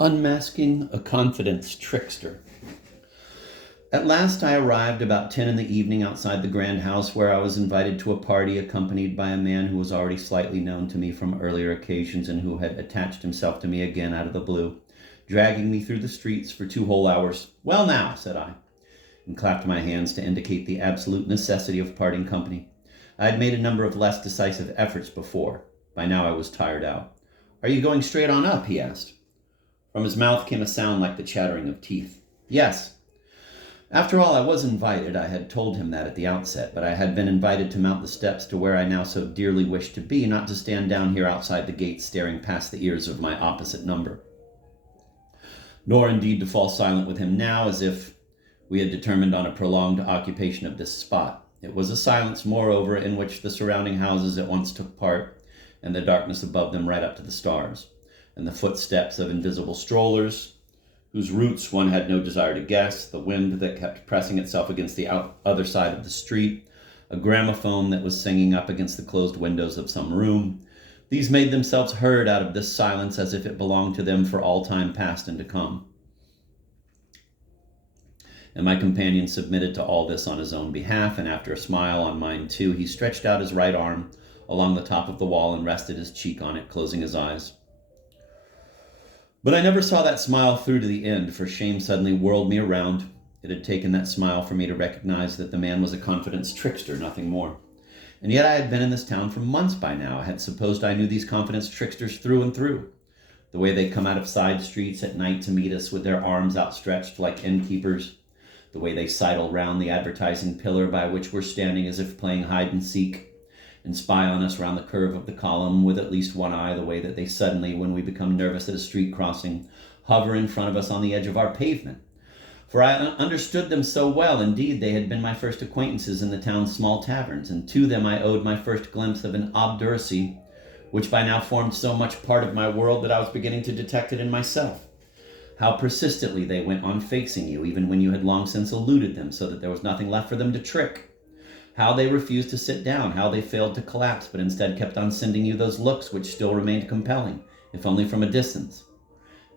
Unmasking a Confidence Trickster. At last I arrived about 10 in the evening outside the grand house where I was invited to a party accompanied by a man who was already slightly known to me from earlier occasions and who had attached himself to me again out of the blue, dragging me through the streets for 2 whole hours. "Well now," said I, and clapped my hands to indicate the absolute necessity of parting company. I had made a number of less decisive efforts before. By now I was tired out. "Are you going straight on up?" he asked. From his mouth came a sound like the chattering of teeth. "Yes." After all, I was invited. I had told him that at the outset, but I had been invited to mount the steps to where I now so dearly wished to be, not to stand down here outside the gate staring past the ears of my opposite number. Nor indeed to fall silent with him now, as if we had determined on a prolonged occupation of this spot. It was a silence, moreover, in which the surrounding houses at once took part, and the darkness above them right up to the stars, and the footsteps of invisible strollers, whose routes one had no desire to guess, the wind that kept pressing itself against the other side of the street, a gramophone that was singing up against the closed windows of some room. These made themselves heard out of this silence as if it belonged to them for all time past and to come. And my companion submitted to all this on his own behalf, and after a smile on mine too, he stretched out his right arm along the top of the wall and rested his cheek on it, closing his eyes. But I never saw that smile through to the end, for shame suddenly whirled me around. It had taken that smile for me to recognize that the man was a confidence trickster, nothing more. And yet I had been in this town for months by now. I had supposed I knew these confidence tricksters through and through. The way they come out of side streets at night to meet us with their arms outstretched like innkeepers. The way they sidle round the advertising pillar by which we're standing as if playing hide and seek, and spy on us round the curve of the column with at least one eye, the way that they suddenly, when we become nervous at a street crossing, hover in front of us on the edge of our pavement. For I understood them so well. Indeed, they had been my first acquaintances in the town's small taverns, and to them I owed my first glimpse of an obduracy which by now formed so much part of my world that I was beginning to detect it in myself. How persistently they went on facing you, even when you had long since eluded them, so that there was nothing left for them to trick. How they refused to sit down, how they failed to collapse, but instead kept on sending you those looks which still remained compelling, if only from a distance.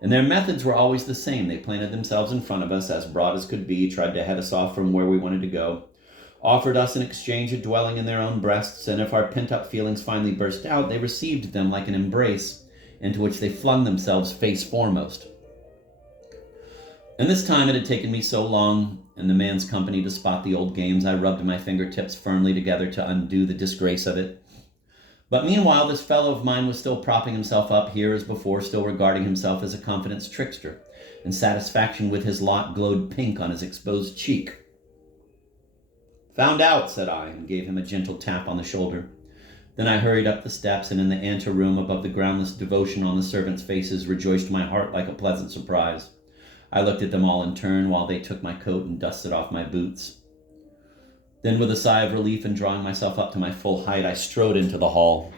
And their methods were always the same. They planted themselves in front of us, as broad as could be, tried to head us off from where we wanted to go, offered us in exchange a dwelling in their own breasts, and if our pent-up feelings finally burst out, they received them like an embrace, into which they flung themselves face foremost. And this time it had taken me so long in the man's company to spot the old games, I rubbed my fingertips firmly together to undo the disgrace of it. But meanwhile, this fellow of mine was still propping himself up here as before, still regarding himself as a confidence trickster, and satisfaction with his lot glowed pink on his exposed cheek. "Found out," said I, and gave him a gentle tap on the shoulder. Then I hurried up the steps, and in the anteroom above the groundless devotion on the servants' faces rejoiced my heart like a pleasant surprise. I looked at them all in turn while they took my coat and dusted off my boots. Then with a sigh of relief and drawing myself up to my full height, I strode into the hall.